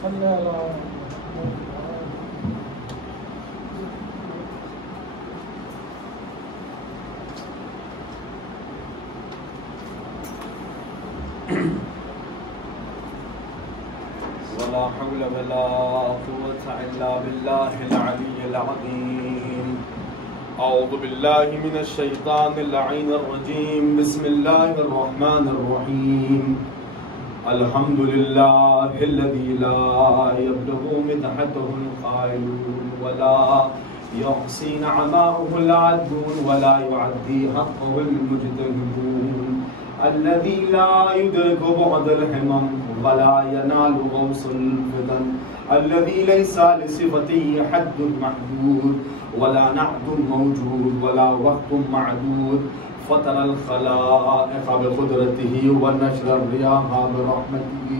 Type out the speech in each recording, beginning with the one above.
ولا حول ولا قوة إلا بالله العلي العظيم. أعوذ بالله من الشيطان اللعين الرجيم. بسم الله الرحمن الرحيم. الحمد لله الذي لا يبلغ مدحته القائلون ولا يحصي نعماءه العادون ولا يعدي حقه المجتهدون، الذي لا يدرك بعد الحمم ولا ينال غوص الفتن، الذي ليس لصفته حد محدود ولا نعد موجود ولا وقت معدود، فطر الخلائق بقدرته ونشر الرياح برحمته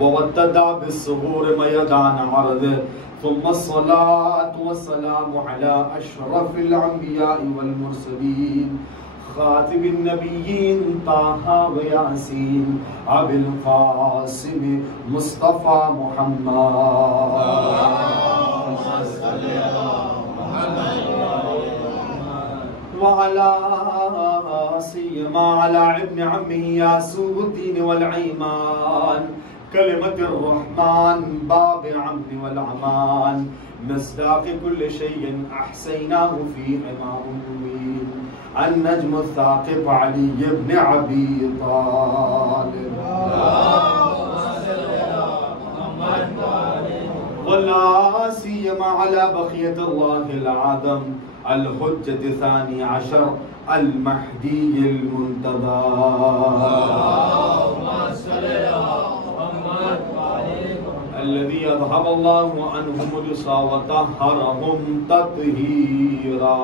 وودد بالصغور ميدان عرضه، ثم الصلاة والسلام على أشرف الأنبياء والمرسلين خاتم النبيين طه وياسين أبي القاسم مصطفى محمد وعلى سيما على ابن عمه ياسوب الدين والعيمان كلمة الرحمن باب العمن والعمان مصداق كل شيء أحسيناه في إمام مبين النجم الثاقب علي بن أبي طالب ولا سيما على بقية الله العظم الحجة الثاني عشر المهدي المنتظر الذي أذهب الله عنهم الرجس وطهرهم تطهيرا.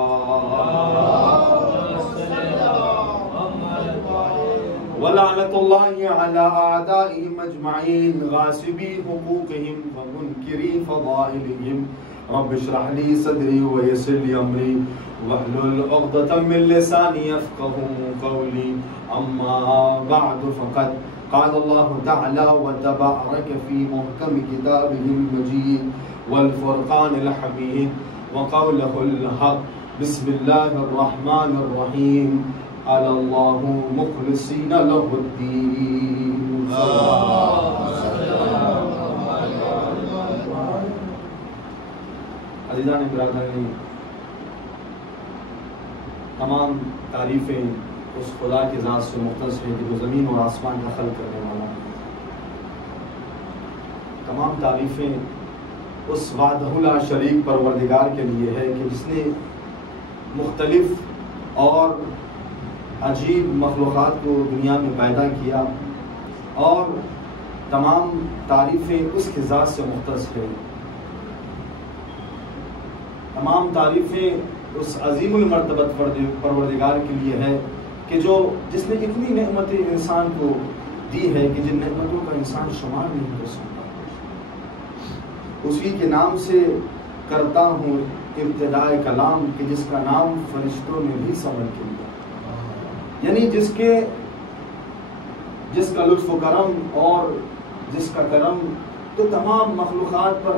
ولعنة الله على أعدائهم أجمعين غاصبي حقوقهم ومنكري فضائلهم. رب اشرح لي صدري ويسر لي أمري واحلل عقدة من لساني يفقهوا قولي. أما بعد فقد قال الله تعالى وتبارك في محكم كتابه المجيد والفرقان الحميد وقوله الحق. بسم الله الرحمن الرحيم. على الله مخلصين له الدين. عزیزان برادران، تمام تعریفیں اس خدا کی ذات سے مختص ہے کہ جو زمین اور آسمان کا خلق کرنے والا ہے. تمام تعریفیں اس وحدہ لا شریک پروردگار کے لیے ہے کہ جس نے مختلف اور عجیب مخلوقات کو دنیا میں پیدا کیا، اور تمام تعریفیں اس کی ذات سے مختص ہے. تمام تعریفیں اس عظیم المرتبت پروردگار کے لیے ہے کہ جس نے اتنی نعمتیں انسان کو دی ہے کہ جن نعمتوں کا انسان شمار نہیں کر سکتا. اسی کے نام سے کرتا ہوں ابتدائے کلام کہ جس کا نام فرشتوں نے بھی سمجھ کے لیا. یعنی جس کا لطف و کرم اور جس کا کرم تو تمام مخلوقات پر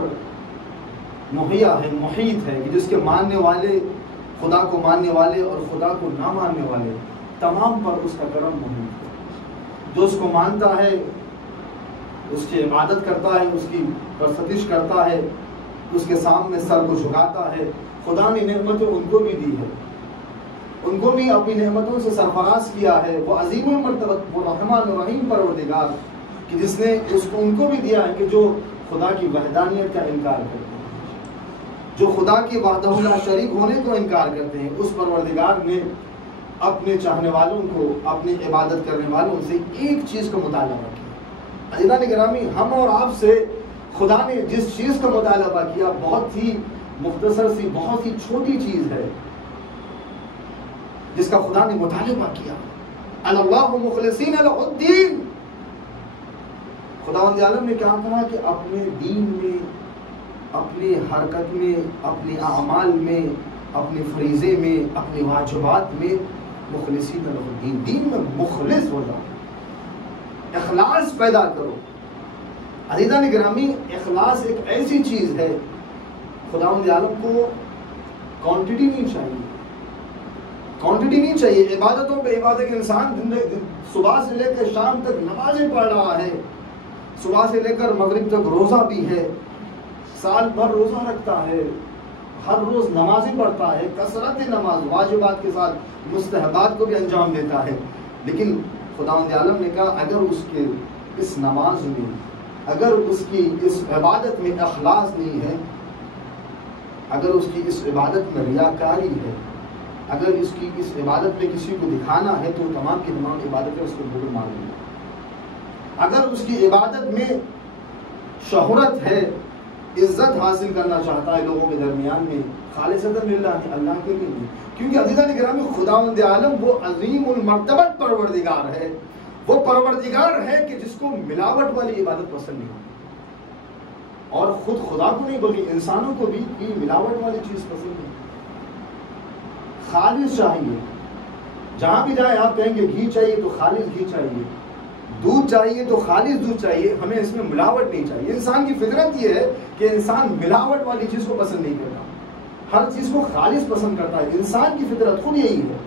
مہیا ہے، محیط ہے، کہ جس کے ماننے والے، خدا کو ماننے والے اور خدا کو نہ ماننے والے تمام پر اس کا کرم محیط ہے. جو اس کو مانتا ہے، اس کی عبادت کرتا ہے، اس کی پرستش کرتا ہے، اس کے سامنے سر کو جھکاتا ہے. خدا نے نعمتیں ان کو بھی دی ہے، ان کو بھی اپنی نعمتوں سے سرفراز کیا ہے. وہ عظیم المرتبت وہ رحمان الرحیم پروردگار کہ جس نے ان کو بھی دیا ہے کہ جو خدا کی وحدانیت کا انکار کرتے ہیں، جو خدا کے وحدہ لا شریک ہونے کو انکار کرتے ہیں. اس پروردگار نے اپنے چاہنے والوں کو، اپنی عبادت کرنے والوں سے ایک چیز کا مطالبہ کیا. عزیزان گرامی، ہم اور آپ سے خدا نے جس چیز کا مطالبہ کیا بہت ہی مختصر سی، بہت ہی چھوٹی چیز ہے جس کا خدا نے مطالبہ کیا. اللہ مخلصین لہ الدین. خداوند عالم نے کیا کہا کہ اپنے دین میں، اپنی حرکت میں، اپنے اعمال میں، اپنے فریضے میں، اپنے واجبات میں مخلصین لہ الدین. دین میں مخلص ہو جاؤ، اخلاص پیدا کرو. عزیزان گرامی، اخلاص ایک ایسی چیز ہے، خداوند عالم کو کوانٹٹی نہیں چاہیے، کوانٹٹی نہیں چاہیے. عبادتوں پہ عبادت، انسان صبح سے لے کر شام تک نمازیں پڑھ رہا ہے، صبح سے لے کر مغرب تک روزہ بھی ہے، سال بھر روزہ رکھتا ہے، ہر روز نمازیں پڑھتا ہے، کثرت نماز، واجبات کے ساتھ مستحبات کو بھی انجام دیتا ہے. لیکن خداوند عالم نے کہا اگر اس کے اس نماز میں، اگر اس کی اس عبادت میں اخلاص نہیں ہے، اگر اس کی اس عبادت میں ریاکاری ہے، اگر اس کی اس عبادت میں کسی کو دکھانا ہے، تو تمام کی تمام عبادتیں اس کو بھول مار دیں. اگر اس کی عبادت میں شہرت ہے، عزت حاصل کرنا چاہتا ہے لوگوں کے درمیان میں، خالصتاً للہ، اللہ کے لیے نہیں. کیونکہ عزیزان گرامی، خداوند عالم وہ عظیم المرتبت پروردگار ہے، وہ پروردگار ہے کہ جس کو ملاوٹ والی عبادت پسند نہیں ہوتی، اور خود خدا کو نہیں بلکہ انسانوں کو بھی ملاوٹ والی چیز پسند نہیں. خالص چاہیے، جہاں بھی جائے آپ کہیں گے گھی چاہیے تو خالص گھی چاہیے، دودھ چاہیے تو خالص دودھ چاہیے، ہمیں اس میں ملاوٹ نہیں چاہیے. انسان کی فطرت یہ ہے کہ انسان ملاوٹ والی چیز کو پسند نہیں کرتا، ہر چیز کو خالص پسند کرتا ہے. انسان کی فطرت خود یہی ہے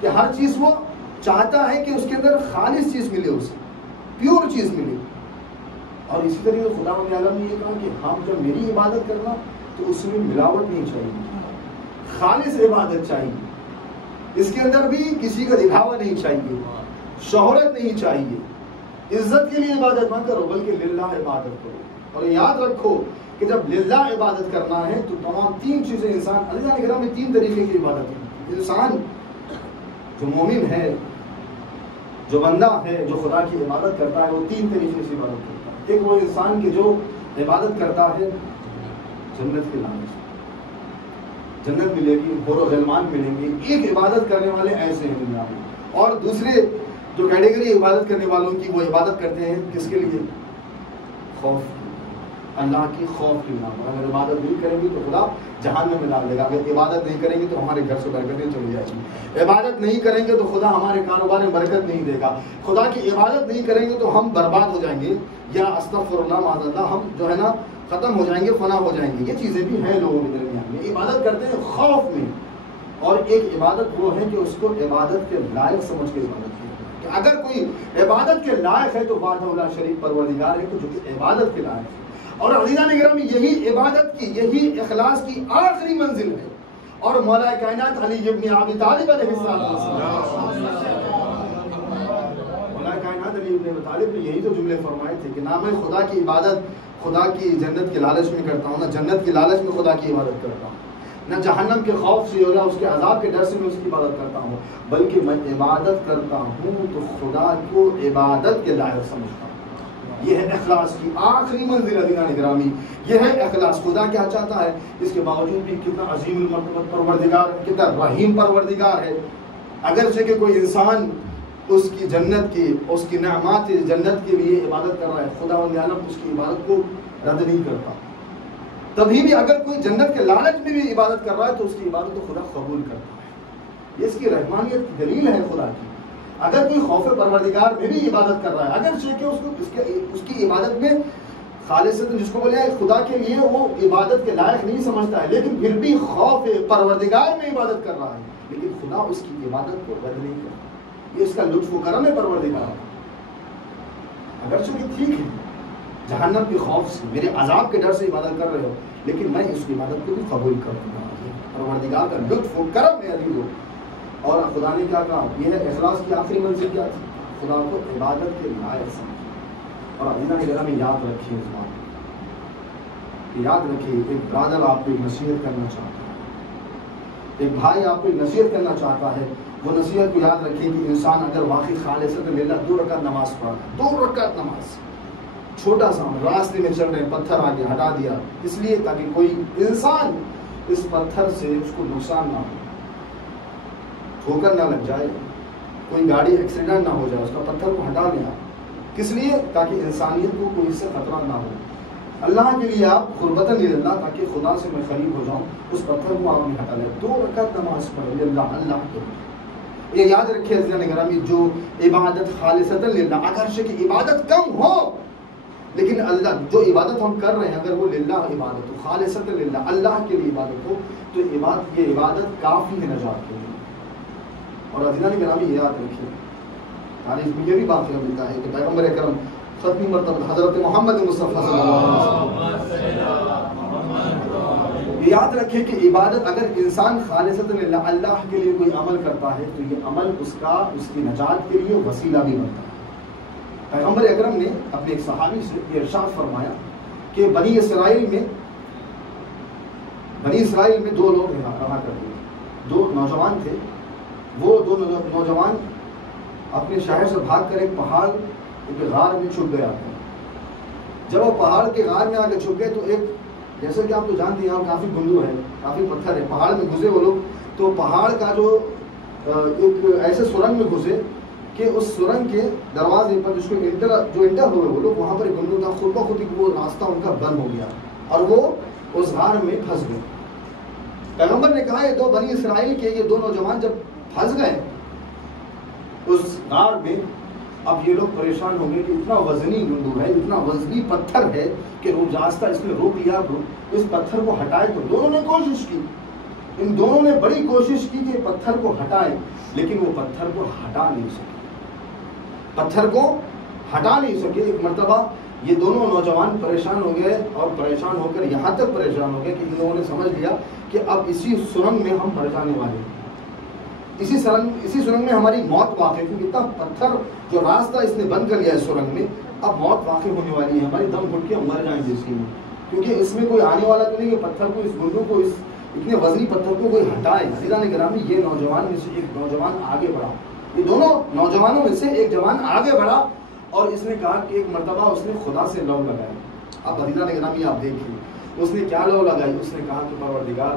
کہ ہر چیز وہ چاہتا ہے کہ اس کے اندر خالص چیز ملے، اسے پیور چیز ملے. اور اسی طریقے خداوند عالم نے یہ کہا کہ ہم جب میری عبادت کرنا تو اس میں ملاوٹ نہیں چاہیے، خالص عبادت چاہیے، اس کے اندر بھی کسی کا دکھاوا نہیں چاہیے، شہرت نہیں چاہیے، عزت کے لیے عبادت مت کرو بلکہ للہ عبادت کرو. اور یاد رکھو کہ جب للہ عبادت کرنا ہے تو تمام تین چیزیں انسان، اللہ کے میں تین طریقے کی عبادت ہے. انسان جو مومن ہے، جو بندہ ہے، جو خدا کی عبادت کرتا ہے، وہ تین طریقے سے عبادت کرتا ہے. ایک وہ انسان کی جو عبادت کرتا ہے جنت کے لالچ، جنت ملے گی، حور و غلمان ملیں گے، ایک عبادت کرنے والے ایسے ہیں دنیا میں. اور دوسرے جو کیٹیگری عبادت کرنے والوں کی، وہ عبادت کرتے ہیں کس کے لیے؟ خوف، اللہ کی خوف کی بنا پر. اگر عبادت نہیں کریں گے تو خدا جہنم میں ڈال دے گا، اگر عبادت نہیں کریں گے تو ہمارے گھر سے برکتیں چلی جائیں گی، عبادت نہیں کریں گے تو خدا ہمارے کاروبار میں برکت نہیں دے گا، خدا کی عبادت نہیں کریں گے تو ہم برباد ہو جائیں گے، یا استغفر اللہ معاذ اللہ، ہم جو ہے نا ختم ہو جائیں گے، فنا ہو جائیں گے. یہ چیزیں بھی ہیں لوگوں کے درمیان میں. عبادت کرتے ہیں خوف میں، اور ایک عبادت وہ ہے کہ اس کو عبادت کے لائق سمجھ کے عبادت کی. کہ اگر کوئی عبادت کے لائق ہے تو وحدہ لا شریک پروردگار ہے جو کہ عبادت کے لائق ہے. اور عزیزان گرامی، یہی عبادت کی، یہی اخلاص کی آخری منزل ہے. اور مولا کائنات علی ابن ابی طالب علیہ السلام، مولا کائنات علی ابن ابی طالب نے یہی تو جملے فرمائے تھے کہ نہ میں خدا کی عبادت خدا کی جنت کے لالچ میں کرتا ہوں، نہ جنت کے لالچ میں خدا کی عبادت کرتا ہوں، نہ جہنم کے خوف سے اور اس کے عذاب کے ڈر سے میں اس کی عبادت کرتا ہوں، بلکہ میں عبادت کرتا ہوں تو خدا کو عبادت کے لائق سمجھتا ہوں. یہ ہے اخلاص کی آخری منزل عزیزان گرامی. یہ ہے اخلاص. خدا کیا چاہتا ہے؟ اس کے باوجود بھی کتنا عظیم المرتبت پروردگار، کتنا رحیم پروردگار ہے. اگرچہ کہ کوئی انسان اس کی جنت کی، اس کی نعمات جنت کے لیے عبادت کر رہا ہے، خداوند عالم اس کی عبادت کو رد نہیں کرتا. تبھی بھی اگر کوئی جنت کے لالچ میں بھی عبادت کر رہا ہے تو اس کی عبادت کو خدا قبول کرتا ہے. یہ اس کی رحمانیت کی دلیل ہے خدا کی. اگر کوئی خوف پروردگار میں بھی عبادت کر رہا ہے، اگر کہ اس کی عبادت میں خالص جس کو بولے خدا کے لیے وہ عبادت کے لائق نہیں سمجھتا ہے، لیکن پھر بھی خوف پروردگار میں عبادت کر رہا ہے، لیکن خدا اس کی عبادت کو رد نہیں کرتا. یہ اس کا لطف و کرم ہے پروردگار. اگرچہ کہ ٹھیک ہے جہنم کے خوف سے، میرے عذاب کے ڈر سے عبادت کر رہے ہو، لیکن میں اس کی عبادت کو بھی قبول کروں گا. پروردگار کا لطف و کرم ہے عزیزو. اور خدا نے کیا کہا؟ یہ ہے اخلاص کی آخری منزل کیا تھی؟ خدا کو عبادت کے لائق سمجھنا. اور عزیزان گرامی یاد رکھیے اس بات کو، یاد رکھیے ایک برادر آپ کو ایک نصیحت کرنا چاہتا ہے، ایک بھائی آپ کو ایک نصیحت کرنا چاہتا ہے. وہ نصیحت کو یاد رکھیے کہ انسان اگر واقعی خالصۃ للہ 2 رکعت نماز پڑھا، 2 رکعت نماز، چھوٹا سا راستے میں چل رہے پتھر آگے ہٹا دیا اس لیے تاکہ کوئی انسان اس پتھر سے اس کو نقصان نہ ہو، ٹھوکر نہ لگ جائے، کوئی گاڑی ایکسیڈنٹ نہ ہو جائے، اس کا پتھر کو ہٹا لیا. کس لیے؟ تاکہ انسانیت کو کوئی اس سے خطرہ نہ ہو. اللہ کے لیے آپ قربتاً اللہ، تاکہ خدا سے میں قریب ہو جاؤں، اس پتھر کو آپ نے ہٹا لیا. 2 رکعت نماز پڑھ اللہ اللہ کے. یہ یاد رکھیے عزیزان گرامی، جو عبادت خالصتاً للہ، اگرچہ کہ عبادت کم ہو لیکن اللہ جو عبادت ہم کر رہے ہیں اگر وہ للہ عبادت ہو، خالصۃ للہ، اللہ کے لیے عبادت ہو، تو یہ عبادت کافی ہے نجات کے لیے۔ اور عزیزان گرامی یہ یاد رکھیے، تاریخ میں یہ بھی واقعہ ملتا ہے کہ پیغمبر اکرم ختمی مرتبہ حضرت محمد مصطفیٰ صلی اللہ علیہ وسلم، یاد رکھے کہ عبادت اگر انسان خالصۃ للہ اللہ کے لیے کوئی عمل کرتا ہے تو یہ عمل اس کی نجات کے لیے وسیلہ بھی بنتا ہے۔ پیغمبر اکرم نے اپنے ایک صحابی سے یہ ارشاد فرمایا کہ بنی اسرائیل میں دو لوگ رہا کرتے تھے، دو نوجوان تھے۔ وہ دو نوجوان اپنے شہر سے بھاگ کر ایک پہاڑ ایک غار میں چھپ گیا تھا۔ جب وہ پہاڑ کے غار میں آ کے چھپ گئے تو ایک، جیسے کہ آپ تو جانتے ہیں یہاں کافی گندو ہے، کافی پتھر ہے، پہاڑ میں گھسے وہ لوگ، تو پہاڑ کا جو ایک ایسے سرنگ میں گھسے کہ اس سرنگ کے دروازے پر جس کو انٹر ہوئے وہ لوگ، وہاں پر ایک گندو تھا، خود بخود وہ راستہ ان کا بند ہو گیا اور وہ اس غار میں پھنس گئے۔ پیغمبر نے کہا یہ دو بنی اسرائیل کے یہ دو نوجوان جب پھنس گئے اس غار میں، اب یہ لوگ پریشان ہو گئے کہ اتنا وزنی گندو ہے، اتنا وزنی پتھر ہے کہ راستہ اس نے روک لیا، اس پتھر کو ہٹائے۔ تو دونوں نے کوشش کی، ان دونوں نے بڑی کوشش کی کہ پتھر کو ہٹائے، لیکن وہ پتھر کو ہٹا نہیں سکے۔ ایک مرتبہ یہ دونوں نوجوان پریشان ہو گئے اور پریشان ہو کر یہاں تک پریشان ہو گئے کہ ان لوگوں نے سمجھ لیا کہ اب اسی سرنگ میں ہم مر جانے والے ہیں، اسی سرنگ میں ہماری موت واقع ہے، کیونکہ اتنا پتھر جو راستہ اس نے بند کر لیا ہے سرنگ میں، اب موت واقع ہونے والی ہے، ہماری دم گھٹ کے ہم مر جائیں گے اسی میں، کیونکہ اس میں کوئی آنے والا تو نہیں کہ پتھر کو، اس گندو کو، اس اتنے وزنی پتھر کو کوئی ہٹائے۔ عزیزان گرامی یہ نوجوان میں سے ایک نوجوان آگے بڑھا، یہ دونوں نوجوانوں میں سے ایک جوان آگے بڑھا اور اس نے کہا کہ ایک مرتبہ اس نے خدا سے لو لگائی۔ اب عزیزان گرامی آپ دیکھیے اس نے کیا لو لگائی، اس نے کہا کہ پروردگار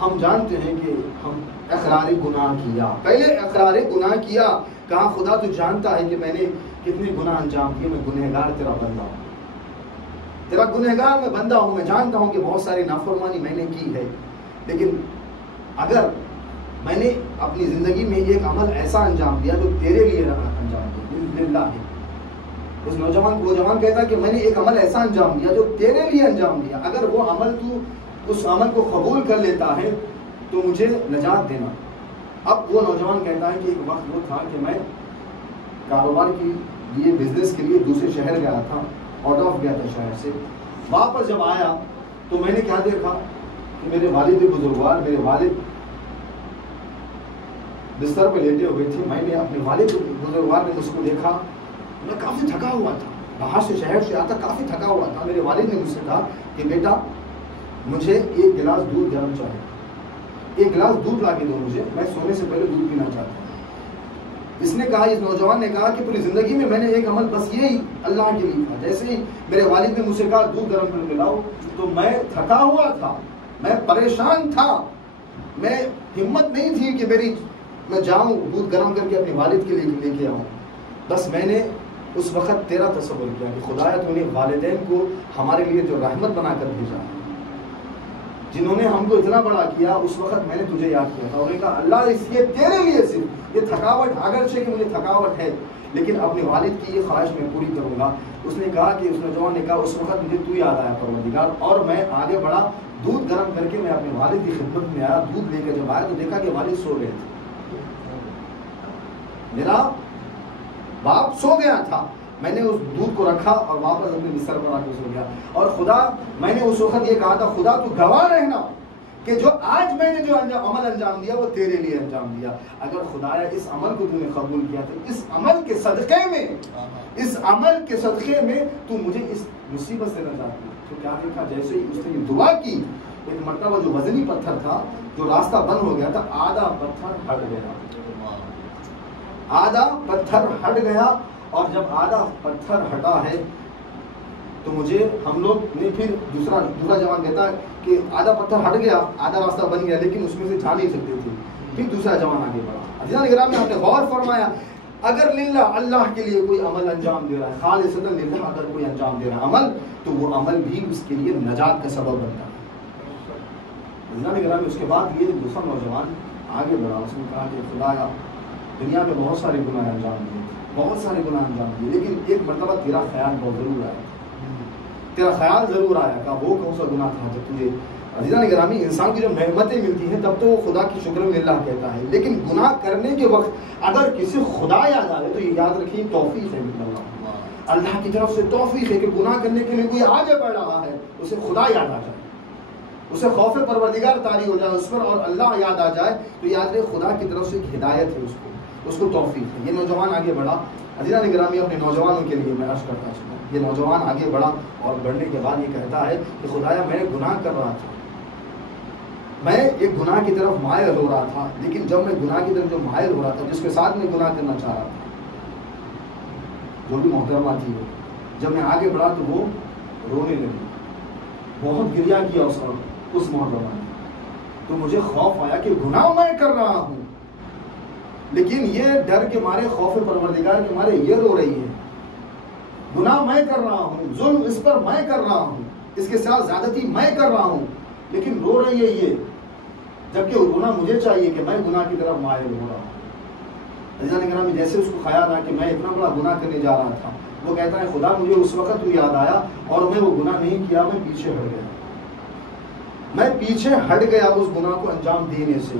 ہم جانتے ہیں کہ ہم اقرار گناہ کیا، پہلے اقرار گناہ کیا، کہا خدا تو جانتا ہے کہ میں نے کتنے گناہ انجام دیے، میں گنہگار تیرا بندہ ہوں، تیرا گنہگار میں بندہ ہوں، میں جانتا ہوں کہ بہت ساری نافرمانی میں نے کی ہے، لیکن اگر میں نے اپنی زندگی میں ایک عمل ایسا انجام دیا جو تیرے لیے انجام دیا، للہ ہے، اس نوجوان کہتا کہ میں نے ایک عمل ایسا انجام دیا جو تیرے لیے انجام دیا، اگر وہ عمل تو اس عمل کو قبول کر لیتا ہے تو مجھے نجات دینا۔ اب وہ نوجوان کہتا ہے کہ ایک وقت وہ تھا کہ میں کاروبار کے لیے، بزنس کے لیے دوسرے شہر گیا تھا، آؤٹ آف گیا تھا شہر سے، واپس جب آیا تو میں نے کیا دیکھا کہ میرے والد بزرگوار، میرے والد بستر پہ لیٹے ہوئے تھے، میں نے اپنے والد بزرگوار نے اس کو دیکھا، میں کافی تھکا ہوا تھا، باہر سے شہر سے آتا کافی تھکا ہوا تھا۔ میرے والد نے مجھ سے کہا کہ بیٹا مجھے ایک گلاس دودھ گرم چاہیے، ایک گلاس دودھ لا کے دو مجھے، میں سونے سے پہلے دودھ پینا چاہتا ہوں۔ اس نے کہا، اس نوجوان نے کہا کہ پوری زندگی میں نے ایک عمل بس یہی اللہ کے لیے تھا، جیسے ہی میرے والد نے مجھ سے کہا دودھ گرم کر کے لاؤ تو میں تھکا ہوا تھا، میں پریشان تھا، میں ہمت نہیں تھی کہ میں جاؤں دودھ گرم کر کے اپنے والد کے لیے لے کے آؤں، بس میں نے اس وقت تیرا تصور کیا کہ خدایا تو نے والدین کو ہمارے لیے جو رحمت بنا کر بھیجا، جنہوں نے ہم کو اتنا بڑا کیا، اس وقت میں نے تجھے یاد کیا تھا اور نے کہا اللہ اس یہ تیرے لیے صرف یہ تھکاوٹ، اگرچہ کہ مجھے تھکاوٹ ہے لیکن اپنے والد کی یہ خواہش میں پوری کروں گا۔ اس نے کہا کہ اس نوجوان نے کہا اس وقت مجھے تو یاد آیا پروردگار، اور میں آگے بڑھا، دودھ گرم کر کے میں اپنے والد کی خدمت میں آیا، دودھ لے کے جب آیا تو دیکھا کہ والد سو رہے تھے، میرا باپ سو گیا تھا، میں نے اس دودھ کو رکھا اور واپس اپنے بستر پر آ کے سو گیا، اور خدا میں نے اس وقت یہ کہا تھا خدا تو گواہ رہنا کہ جو آج میں نے جو عمل انجام دیا وہ تیرے لیے انجام دیا، اگر خدایا اس عمل کو تو نے قبول کیا تو اس عمل کے صدقے میں تو مجھے اس مصیبت سے نجات دی۔ تو کیا دیکھا، جیسے ہی اس نے یہ دعا کی، ایک مرتبہ جو وزنی پتھر تھا جو راستہ بند ہو گیا تھا، آدھا پتھر ہٹ گیا، اور جب آدھا پتھر ہٹا ہے تو مجھے ہم لوگ نے پھر دوسرا جوان کہتا ہے کہ آدھا پتھر ہٹ گیا، آدھا راستہ بن گیا، لیکن اس میں سے جا نہیں سکتے تھے، پھر دوسرا جوان آگے بڑھا۔ عزیزان گرامی آپ نے غور فرمایا، اگر للہ اللہ کے لیے کوئی عمل انجام دے رہا ہے، خالصۃ للہ اگر کوئی انجام دے رہا ہے عمل، تو وہ عمل بھی اس کے لیے نجات کا سبب بنتا ہے۔ عزیزان گرامی اس کے بعد یہ دوسرا نوجوان آگے بڑھا، اس نے کہا کہ خدایا دنیا میں بہت سارے گناہ انجام دیے، لیکن ایک مرتبہ تیرا خیال بہت ضرور آیا، تیرا خیال ضرور آیا کہ وہ کون سا گناہ تھا جب تجھے. عزیزان گرامی انسان کی جب نعمتیں ملتی ہیں تب تو وہ خدا کی شکر للہ کہتا ہے، لیکن گناہ کرنے کے وقت اگر کسی خدا یاد آئے تو یہ یاد رکھیے توفیق ہے من اللہ، اللہ کی طرف سے توفیق ہے کہ گناہ کرنے کے لیے کوئی آگے بڑھ رہا ہے، اسے خدا یاد آ جائے، اسے خوف پروردگار طاری ہو جائے اس پر اور اللہ یاد آ جائے تو یاد رہے خدا کی طرف سے ایک ہدایت ہے، اس کو توفیق ہے. یہ نوجوان آگے بڑھا. عزیزان گرامی اپنے نوجوانوں کے لیے میں عرض کرتا چلا، یہ نوجوان آگے بڑھا اور بڑھنے کے بعد یہ کہتا ہے کہ خدایا میں گناہ کر رہا تھا، میں ایک گناہ کی طرف مائل ہو رہا تھا، لیکن جب میں گناہ کی طرف جو مائل ہو رہا تھا جس کے ساتھ میں گناہ کرنا چاہ رہا تھا، جو بھی محترمہ تھی وہ، جب میں آگے بڑھا تو وہ رونے لگی، بہت گریا کیا اس محترمہ نے. تو مجھے خوف آیا کہ گناہ میں کر رہا ہوں، لیکن یہ ڈر کے مارے، خوف پروردگار کے مارے یہ رو رہی ہے. گناہ میں کر رہا ہوں، ظلم اس پر میں کر رہا ہوں، اس کے ساتھ زیادتی میں کر رہا ہوں، لیکن رو رہی ہے یہ، جبکہ رونا مجھے چاہیے کہ میں گناہ کی طرف مائل ہو رہا ہوں. عزیزان گرامی جیسے اس کو خیال آیا کہ میں اتنا بڑا گناہ کرنے جا رہا تھا، وہ کہتا ہے خدا مجھے اس وقت تو یاد آیا اور میں وہ گناہ نہیں کیا، میں پیچھے ہٹ گیا، میں پیچھے ہٹ گیا اس گناہ کو انجام دینے سے.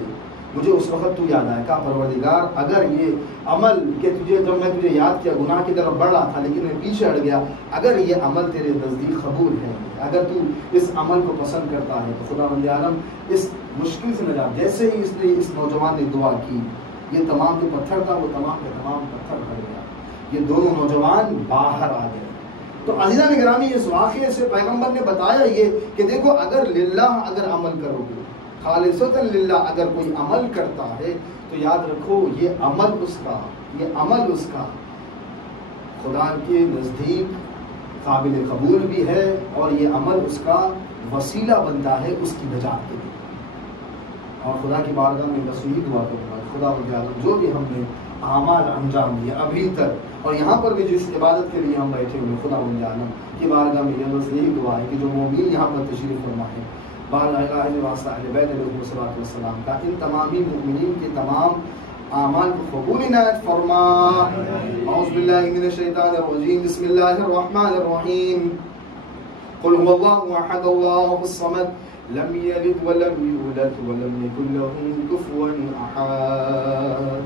مجھے اس وقت تو یاد آیا کہ پروردگار اگر یہ عمل کہ تجھے جب میں تجھے یاد کیا گناہ کی طرف بڑھ رہا تھا لیکن میں پیچھے ہٹ گیا، اگر یہ عمل تیرے نزدیک قبول ہے، اگر تو اس عمل کو پسند کرتا ہے تو خدا بند عالم اس مشکل سے نجات. جیسے ہی اس نوجوان نے دعا کی، یہ تمام جو پتھر تھا وہ تمام کا تمام پتھر ہٹ گیا، یہ دونوں نوجوان باہر آ گئے. تو عزیزان گرامی اس واقعے سے پیغمبر نے بتایا یہ کہ دیکھو اگر للہ اگر عمل کرو گے، خالصتاً للہ اگر کوئی عمل کرتا ہے تو یاد رکھو یہ عمل اس کا خدا کے نزدیک قابل قبول بھی ہے اور یہ عمل اس کا وسیلہ بنتا ہے اس کی نجات کے لیے. اور خدا کی بارگاہ میں بس یہی دعا کروں گا خدا رب العالمین جو بھی ہم نے اعمال انجام دیے ابھی تک اور یہاں پر بھی جس عبادت کے لیے ہم بیٹھے ہوئے خدا رب العالمین کی بارگاہ میں یہ بس یہی دعا ہے کہ جو مومن یہاں پر تشریف فرما ہے اہل واسطہ اہل بیت علیہ الصلوۃ والسلام کا ان تمامی مومنین کے تمام اعمال کو قبول عنایت فرما. اعوذ باللہ من الشیطان الرجیم، بسم اللہ الرحمن الرحیم. قل هو اللہ احد اللہ الصمد لم یلد ولم یولد ولم یکن له کفوا احد.